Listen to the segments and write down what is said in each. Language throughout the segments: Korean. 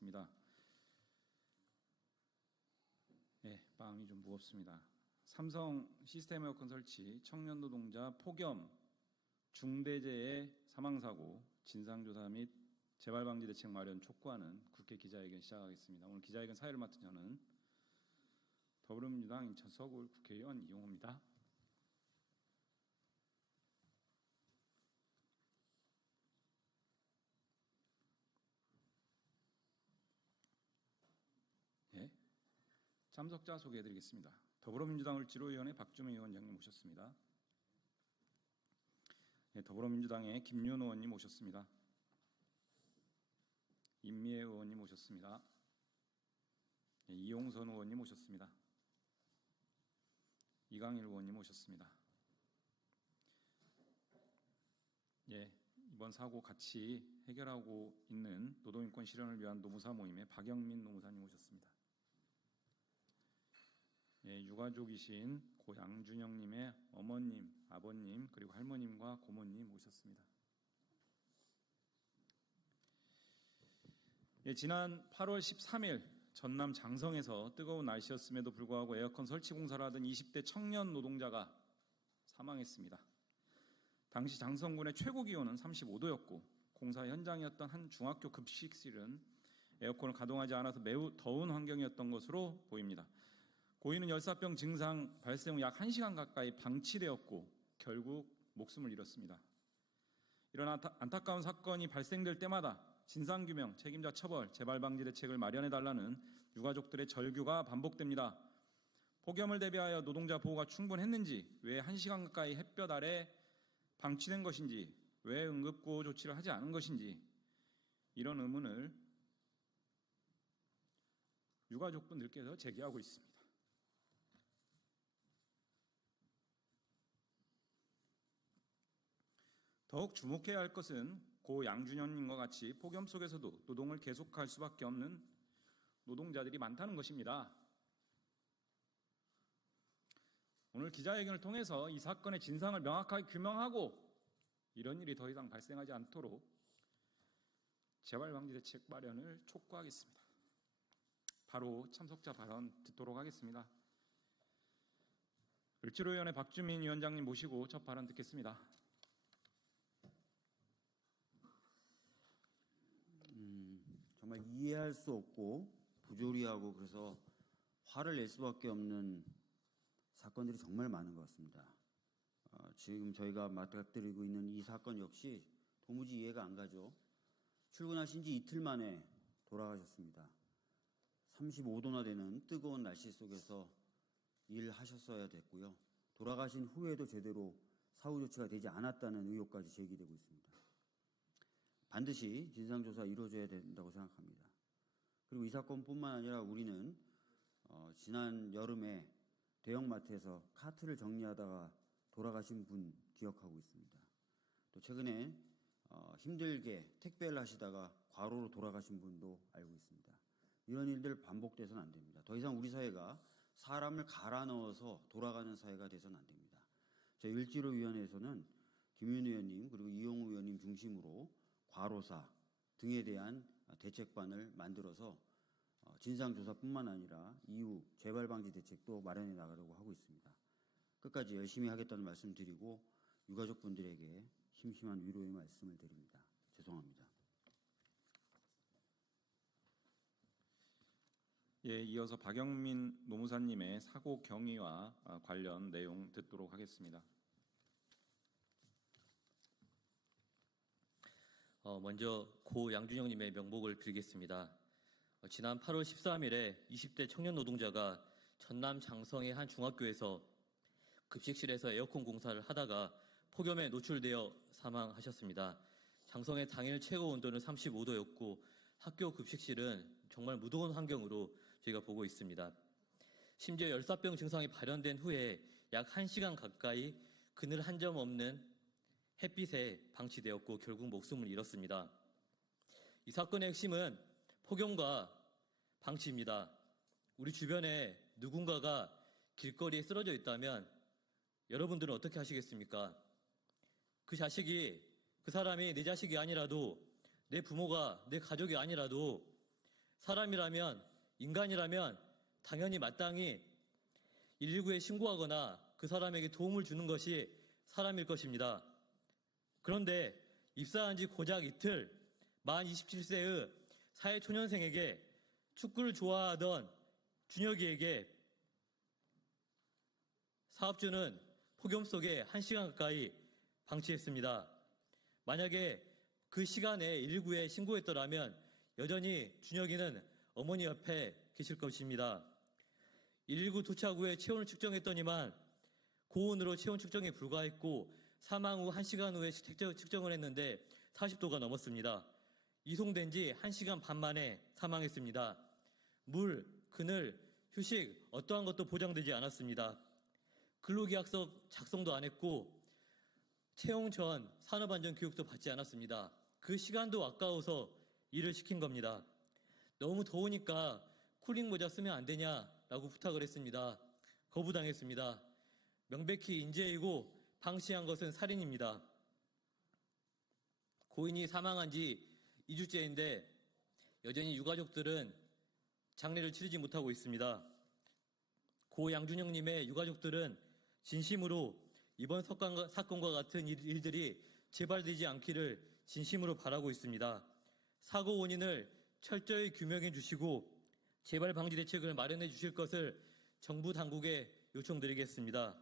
하겠습니다. 마음이 좀 무겁습니다. 삼성 시스템 에어컨 설치, 청년 노동자 폭염, 중대재해 사망사고, 진상조사 및 재발방지 대책 마련 촉구하는 국회 기자회견 시작하겠습니다. 오늘 기자회견 사회를 맡은 저는 더불어민주당 인천 서구 국회의원 이용호입니다. 참석자 소개해드리겠습니다. 더불어민주당 을지로위원회 박주민 위원장님 모셨습니다. 더불어민주당의 김윤호 의원님 모셨습니다. 임미애 의원님 모셨습니다. 이용선 의원님 모셨습니다. 이강일 의원님 모셨습니다. 이번 사고 같이 해결하고 있는 노동인권 실현을 위한 노무사 모임의 박영민 노무사님 모셨습니다. 유가족이신 고 양준영님의 어머님, 아버님, 그리고 할머님과 고모님 모셨습니다. 지난 8월 13일 전남 장성에서 뜨거운 날씨였음에도 불구하고 에어컨 설치 공사를 하던 20대 청년 노동자가 사망했습니다. 당시 장성군의 최고 기온은 35도였고 공사 현장이었던 한 중학교 급식실은 에어컨을 가동하지 않아서 매우 더운 환경이었던 것으로 보입니다. 고인은 열사병 증상 발생 후 약 1시간 가까이 방치되었고 결국 목숨을 잃었습니다. 이런 안타까운 사건이 발생될 때마다 진상규명, 책임자 처벌, 재발방지 대책을 마련해달라는 유가족들의 절규가 반복됩니다. 폭염을 대비하여 노동자 보호가 충분했는지, 왜 1시간 가까이 햇볕 아래 방치된 것인지, 왜 응급구호 조치를 하지 않은 것인지, 이런 의문을 유가족분들께서 제기하고 있습니다. 더욱 주목해야 할 것은 고 양준현님과 같이 폭염 속에서도 노동을 계속할 수밖에 없는 노동자들이 많다는 것입니다. 오늘 기자회견을 통해서 이 사건의 진상을 명확하게 규명하고 이런 일이 더 이상 발생하지 않도록 재발방지 대책 마련을 촉구하겠습니다. 바로 참석자 발언 듣도록 하겠습니다. 을지로위원회 박주민 위원장님 모시고 첫 발언 듣겠습니다. 정말 이해할 수 없고 부조리하고 그래서 화를 낼 수밖에 없는 사건들이 정말 많은 것 같습니다. 지금 저희가 맞닥뜨리고 있는 이 사건 역시 도무지 이해가 안 가죠. 출근하신 지 이틀 만에 돌아가셨습니다. 35도나 되는 뜨거운 날씨 속에서 일하셨어야 됐고요. 돌아가신 후에도 제대로 사후 조치가 되지 않았다는 의혹까지 제기되고 있습니다. 반드시 진상조사 이루어져야 된다고 생각합니다. 그리고 이 사건뿐만 아니라 우리는 지난 여름에 대형마트에서 카트를 정리하다가 돌아가신 분 기억하고 있습니다. 또 최근에 힘들게 택배를 하시다가 과로로 돌아가신 분도 알고 있습니다. 이런 일들 반복돼서는 안 됩니다. 더 이상 우리 사회가 사람을 갈아 넣어서 돌아가는 사회가 돼서는 안 됩니다. 저희 을지로위원회에서는 김윤 의원님 그리고 이용우 의원님 중심으로 과로사 등에 대한 대책반을 만들어서 진상조사뿐만 아니라 이후 재발방지 대책도 마련해 나가려고 하고 있습니다. 끝까지 열심히 하겠다는 말씀 드리고 유가족분들에게 심심한 위로의 말씀을 드립니다. 죄송합니다. 이어서 박영민 노무사님의 사고 경위와 관련 내용 듣도록 하겠습니다. 먼저 고 양준영님의 명복을 빌겠습니다. 지난 8월 13일에 20대 청년 노동자가 전남 장성의 한 중학교에서 급식실에서 에어컨 공사를 하다가 폭염에 노출되어 사망하셨습니다. 장성의 당일 최고 온도는 35도였고 학교 급식실은 정말 무더운 환경으로 저희가 보고 있습니다. 심지어 열사병 증상이 발현된 후에 약 1시간 가까이 그늘 한 점 없는 햇빛에 방치되었고 결국 목숨을 잃었습니다. 이 사건의 핵심은 폭염과 방치입니다. 우리 주변에 누군가가 길거리에 쓰러져 있다면 여러분들은 어떻게 하시겠습니까? 그 자식이, 그 사람이 내 자식이 아니라도, 내 부모가 내 가족이 아니라도 사람이라면, 인간이라면 당연히 마땅히 119에 신고하거나 그 사람에게 도움을 주는 것이 사람일 것입니다. 그런데 입사한 지 고작 이틀, 만 27세의 사회초년생에게 축구를 좋아하던 준혁이에게 사업주는 폭염 속에 1시간 가까이 방치했습니다. 만약에 그 시간에 119에 신고했더라면 여전히 준혁이는 어머니 옆에 계실 것입니다. 119 도착 후에 체온을 측정했더니만 고온으로 체온 측정에 불과했고 사망 후 1시간 후에 측정을 했는데 40도가 넘었습니다. 이송된 지 1시간 반 만에 사망했습니다. 물, 그늘, 휴식 어떠한 것도 보장되지 않았습니다. 근로계약서 작성도 안 했고 채용 전 산업안전 교육도 받지 않았습니다. 그 시간도 아까워서 일을 시킨 겁니다. 너무 더우니까 쿨링 모자 쓰면 안 되냐라고 부탁을 했습니다. 거부당했습니다. 명백히 인재이고 방치한 것은 살인입니다. 고인이 사망한 지 2주째인데 여전히 유가족들은 장례를 치르지 못하고 있습니다. 고 양준영님의 유가족들은 진심으로 이번 사건과 같은 일들이 재발되지 않기를 진심으로 바라고 있습니다. 사고 원인을 철저히 규명해 주시고 재발 방지 대책을 마련해 주실 것을 정부 당국에 요청드리겠습니다.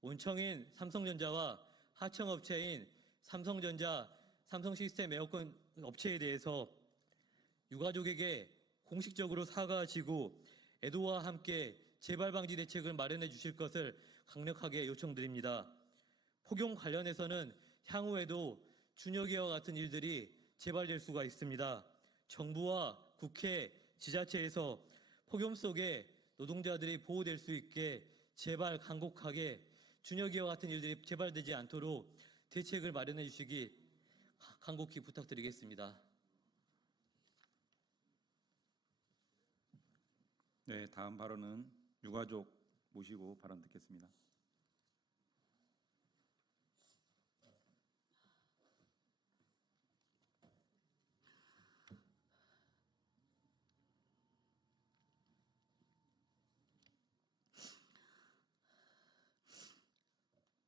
온청인 삼성전자와 하청업체인 삼성전자, 삼성시스템 에어컨 업체에 대해서 유가족에게 공식적으로 사과하시고 애도와 함께 재발 방지 대책을 마련해 주실 것을 강력하게 요청드립니다. 폭염 관련해서는 향후에도 준혁이와 같은 일들이 재발될 수가 있습니다. 정부와 국회, 지자체에서 폭염 속에 노동자들이 보호될 수 있게 제발 간곡하게 준혁이와 같은 일들이 재발되지 않도록 대책을 마련해 주시기 간곡히 부탁드리겠습니다. 네, 다음 발언은 유가족 모시고 발언 듣겠습니다.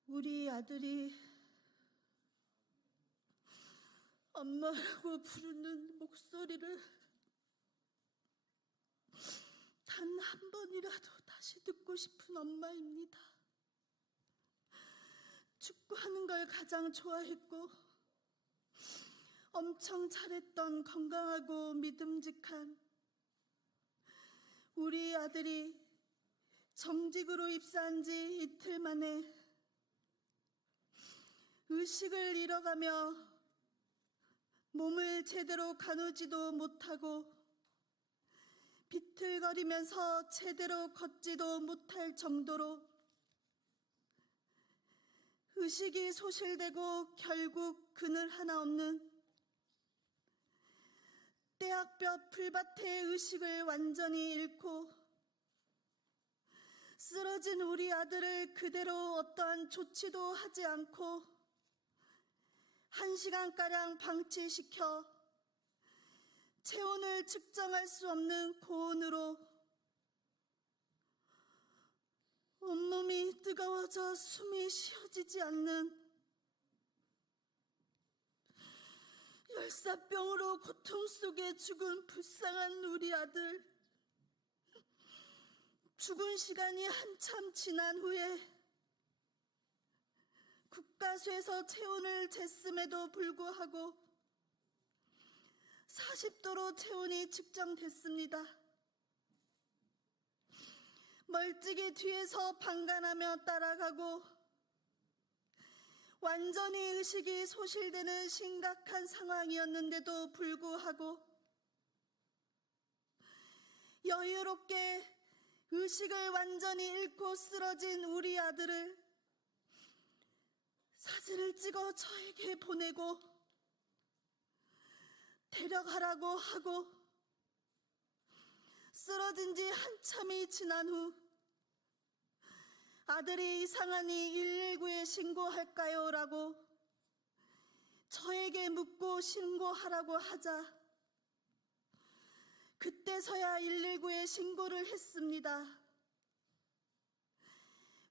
우리 아들이 엄마라고 부르는 목소리를 단 한 번이라도 다시 듣고 싶은 엄마입니다. 축구하는 걸 가장 좋아했고 엄청 잘했던 건강하고 믿음직한 우리 아들이 정직으로 입사한 지 이틀 만에 의식을 잃어가며 몸을 제대로 가누지도 못하고 비틀거리면서 제대로 걷지도 못할 정도로 의식이 소실되고 결국 그늘 하나 없는 떼약볕 풀밭의 의식을 완전히 잃고 쓰러진 우리 아들을 그대로 어떠한 조치도 하지 않고 1시간가량 방치시켜 체온을 측정할 수 없는 고온으로 온몸이 뜨거워져 숨이 쉬어지지 않는 열사병으로 고통 속에 죽은 불쌍한 우리 아들. 죽은 시간이 한참 지난 후에 국가수에서 체온을 쟀음에도 불구하고 40도로 체온이 측정됐습니다. 멀찍이 뒤에서 방관하며 따라가고 완전히 의식이 소실되는 심각한 상황이었는데도 불구하고 여유롭게 의식을 완전히 잃고 쓰러진 우리 아들을 사진을 찍어 저에게 보내고 데려가라고 하고 쓰러진 지 한참이 지난 후 아들이 이상하니 119에 신고할까요? 라고 저에게 묻고 신고하라고 하자 그때서야 119에 신고를 했습니다.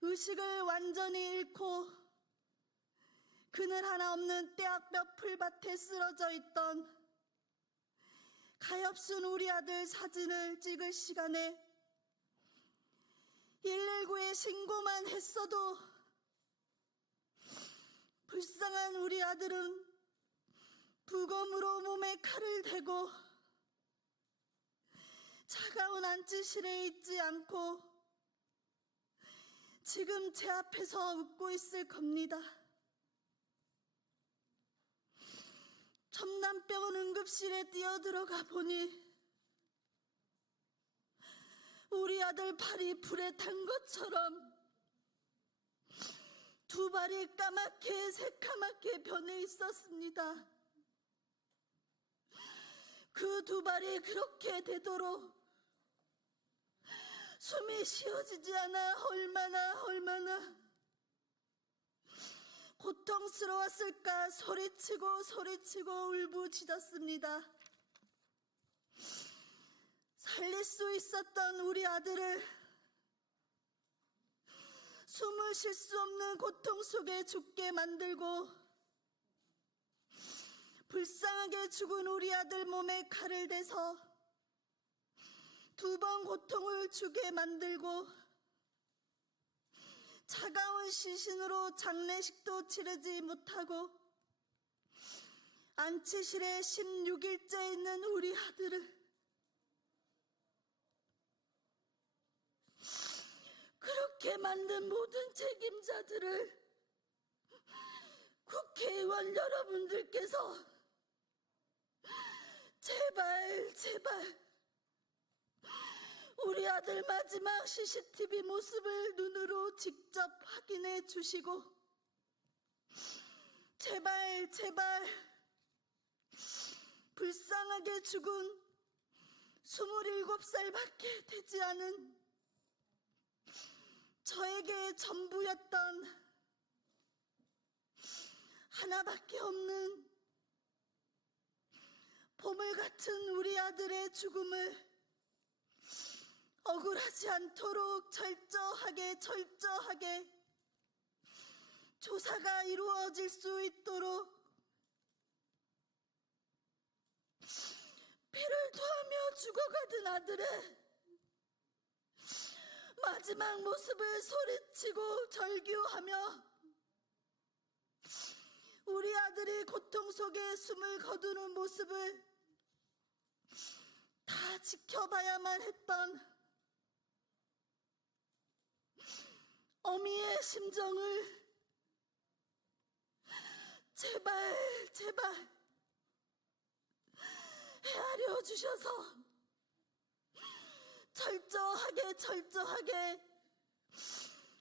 의식을 완전히 잃고 그늘 하나 없는 떼학볕 풀밭에 쓰러져 있던 가엾은 우리 아들 사진을 찍을 시간에 119에 신고만 했어도 불쌍한 우리 아들은 부검으로 몸에 칼을 대고 차가운 안치실에 있지 않고 지금 제 앞에서 웃고 있을 겁니다. 전남병원 응급실에 뛰어들어가 보니 우리 아들 발이 불에 탄 것처럼 두 발이 까맣게 새까맣게 변해 있었습니다. 그 두 발이 그렇게 되도록 숨이 쉬어지지 않아 얼마나 고통스러웠을까 소리치고 울부짖었습니다. 살릴 수 있었던 우리 아들을 숨을 쉴 수 없는 고통 속에 죽게 만들고 불쌍하게 죽은 우리 아들 몸에 칼을 대서 두 번 고통을 주게 만들고 차가운 시신으로 장례식도 치르지 못하고 안치실에 16일째 있는 우리 아들을 그렇게 만든 모든 책임자들을 국회의원 여러분들께서 제발 우리 아들 마지막 CCTV 모습을 눈으로 직접 확인해 주시고 제발 불쌍하게 죽은 27살밖에 되지 않은 저에게 전부였던 하나밖에 없는 보물 같은 우리 아들의 죽음을 억울하지 않도록 철저하게 조사가 이루어질 수 있도록 피를 토하며 죽어가던 아들의 마지막 모습을 소리치고 절규하며 우리 아들이 고통 속에 숨을 거두는 모습을 다 지켜봐야만 했던 어미의 심정을 제발 헤아려 주셔서 철저하게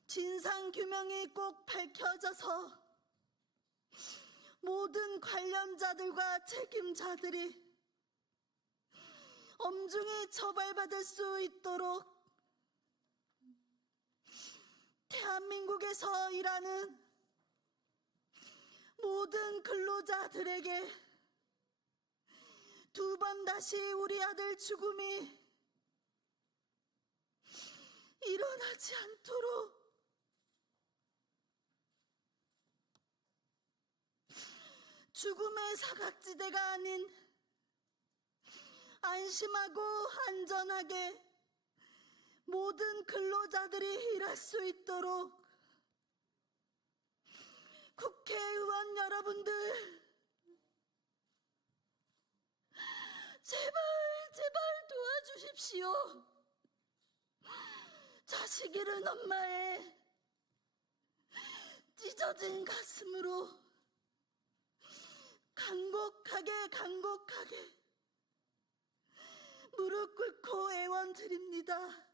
진상규명이 꼭 밝혀져서 모든 관련자들과 책임자들이 엄중히 처벌받을 수 있도록 대한민국에서 일하는 모든 근로자들에게 두 번 다시 우리 아들 죽음이 일어나지 않도록 죽음의 사각지대가 아닌 안심하고 안전하게 모든 근로자들이 일할 수 있도록 국회의원 여러분들 제발 도와주십시오. 자식 잃은 엄마의 찢어진 가슴으로 간곡하게 무릎 꿇고 애원드립니다.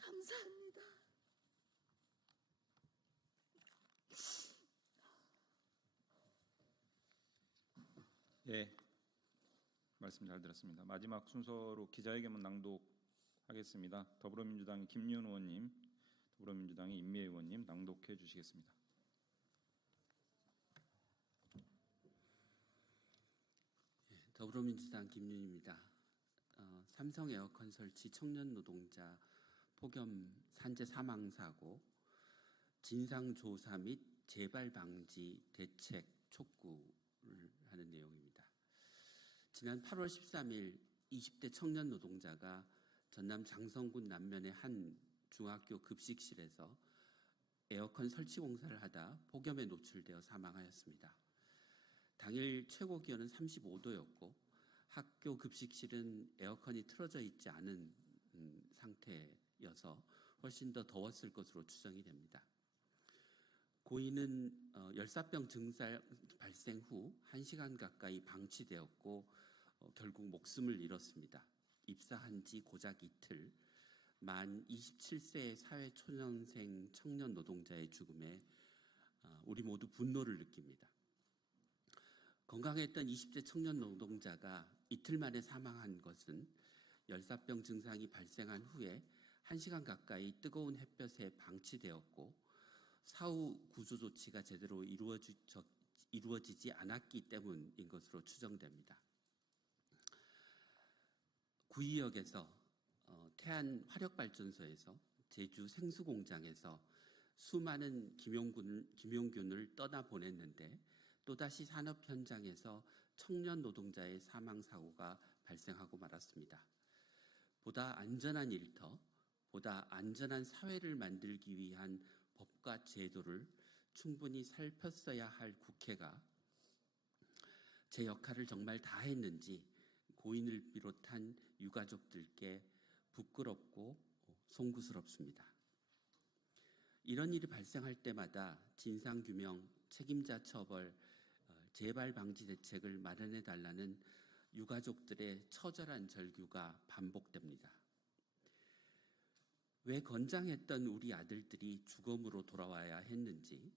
감사합니다. 예, 말씀 잘 들었습니다. 마지막 순서로 기자회견문 낭독하겠습니다. 더불어민주당의 김윤 의원님, 더불어민주당의 임미애 의원님 낭독해 주시겠습니다. 더불어민주당 김윤입니다. 삼성 에어컨 설치 청년 노동자 폭염 산재 사망 사고 진상 조사 및 재발 방지 대책 촉구를 하는 내용입니다. 지난 8월 13일 20대 청년 노동자가 전남 장성군 남면의 한 중학교 급식실에서 에어컨 설치 공사를 하다 폭염에 노출되어 사망하였습니다. 당일 최고 기온은 35도였고 학교 급식실은 에어컨이 틀어져 있지 않은 상태여서 훨씬 더 더웠을 것으로 추정이 됩니다. 고인은 열사병 증상 발생 후 1시간 가까이 방치되었고 결국 목숨을 잃었습니다. 입사한 지 고작 이틀, 만 27세의 사회초년생 청년 노동자의 죽음에 우리 모두 분노를 느낍니다. 건강했던 20대 청년 노동자가 이틀 만에 사망한 것은 열사병 증상이 발생한 후에 1시간 가까이 뜨거운 햇볕에 방치되었고 사후 구조 조치가 제대로 이루어지지 않았기 때문인 것으로 추정됩니다. 구의역에서 태안 화력발전소에서 제주 생수공장에서 수많은 김용균을 떠나보냈는데 또다시 산업 현장에서 청년 노동자의 사망 사고가 발생하고 말았습니다. 보다 안전한 일터, 보다 안전한 사회를 만들기 위한 법과 제도를 충분히 살폈어야 할 국회가 제 역할을 정말 다 했는지 고인을 비롯한 유가족들께 부끄럽고 송구스럽습니다. 이런 일이 발생할 때마다 진상규명, 책임자 처벌, 재발 방지 대책을 마련해달라는 유가족들의 처절한 절규가 반복됩니다. 왜 건장했던 우리 아들들이 주검으로 돌아와야 했는지,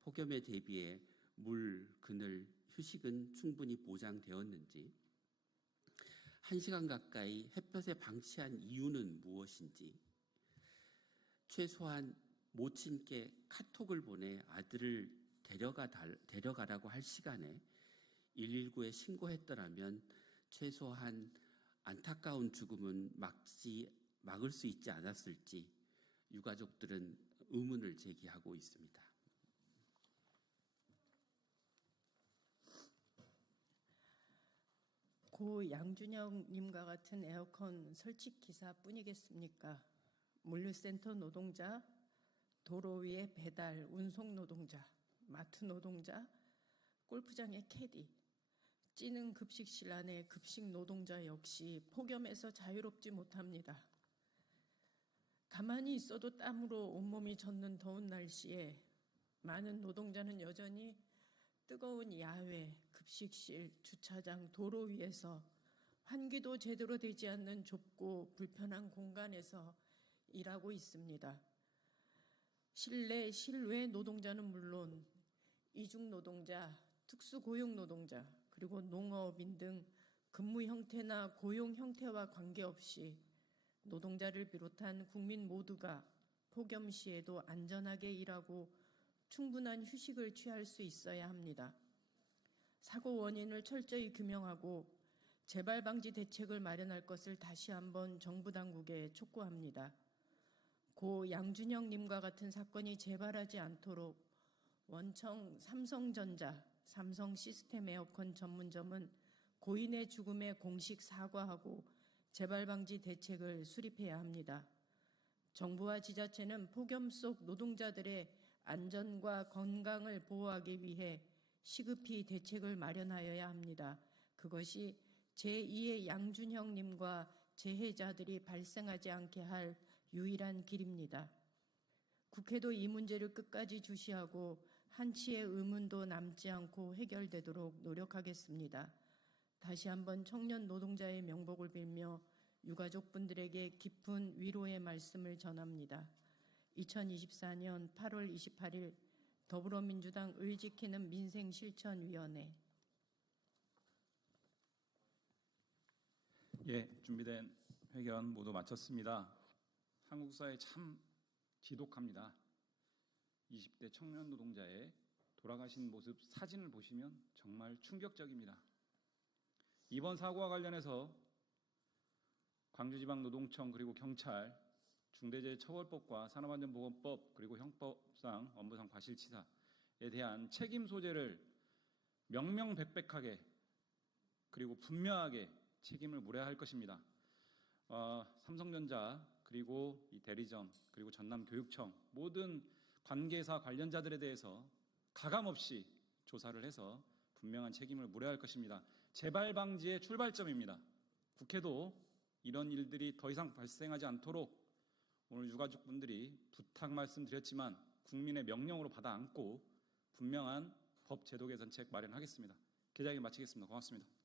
폭염에 대비해 물, 그늘, 휴식은 충분히 보장되었는지, 1시간 가까이 햇볕에 방치한 이유는 무엇인지, 최소한 모친께 카톡을 보내 아들을 데려가라고 할 시간에 119에 신고했더라면 최소한 안타까운 죽음은 막을 수 있지 않았을지 유가족들은 의문을 제기하고 있습니다. 고 양준영님과 같은 에어컨 설치 기사뿐이겠습니까? 물류센터 노동자, 도로 위의 배달, 운송 노동자, 마트 노동자, 골프장의 캐디, 찌는 급식실 안의 급식 노동자 역시 폭염에서 자유롭지 못합니다. 가만히 있어도 땀으로 온몸이 젖는 더운 날씨에 많은 노동자는 여전히 뜨거운 야외, 급식실, 주차장, 도로 위에서 환기도 제대로 되지 않는 좁고 불편한 공간에서 일하고 있습니다. 실내, 실외 노동자는 물론 이중 노동자, 특수고용 노동자, 그리고 농업인 등 근무 형태나 고용 형태와 관계없이 노동자를 비롯한 국민 모두가 폭염 시에도 안전하게 일하고 충분한 휴식을 취할 수 있어야 합니다. 사고 원인을 철저히 규명하고 재발 방지 대책을 마련할 것을 다시 한번 정부 당국에 촉구합니다. 고 양준영님과 같은 사건이 재발하지 않도록 원청 삼성전자, 삼성 시스템 에어컨 전문점은 고인의 죽음에 공식 사과하고 재발 방지 대책을 수립해야 합니다. 정부와 지자체는 폭염 속 노동자들의 안전과 건강을 보호하기 위해 시급히 대책을 마련하여야 합니다. 그것이 제2의 양준형님과 재해자들이 발생하지 않게 할 유일한 길입니다. 국회도 이 문제를 끝까지 주시하고 한치의 의문도 남지 않고 해결되도록 노력하겠습니다. 다시 한번 청년 노동자의 명복을 빌며 유가족분들에게 깊은 위로의 말씀을 전합니다. 2024년 8월 28일 더불어민주당 을 지키는 민생실천위원회. 예, 준비된 회견 모두 마쳤습니다. 한국 사회 참 지독합니다. 20대 청년 노동자의 돌아가신 모습 사진을 보시면 정말 충격적입니다. 이번 사고와 관련해서 광주지방노동청 그리고 경찰, 중대재해처벌법과 산업안전보건법 그리고 형법상 업무상 과실치사에 대한 책임 소재를 명명백백하게 그리고 분명하게 책임을 물어야 할 것입니다. 삼성전자 그리고 이 대리점 그리고 전남교육청 모든 관계사 관련자들에 대해서 가감없이 조사를 해서 분명한 책임을 물어야 할 것입니다. 재발 방지의 출발점입니다. 국회도 이런 일들이 더 이상 발생하지 않도록 오늘 유가족분들이 부탁 말씀드렸지만 국민의 명령으로 받아 안고 분명한 법 제도 개선책 마련하겠습니다. 기자회견 마치겠습니다. 고맙습니다.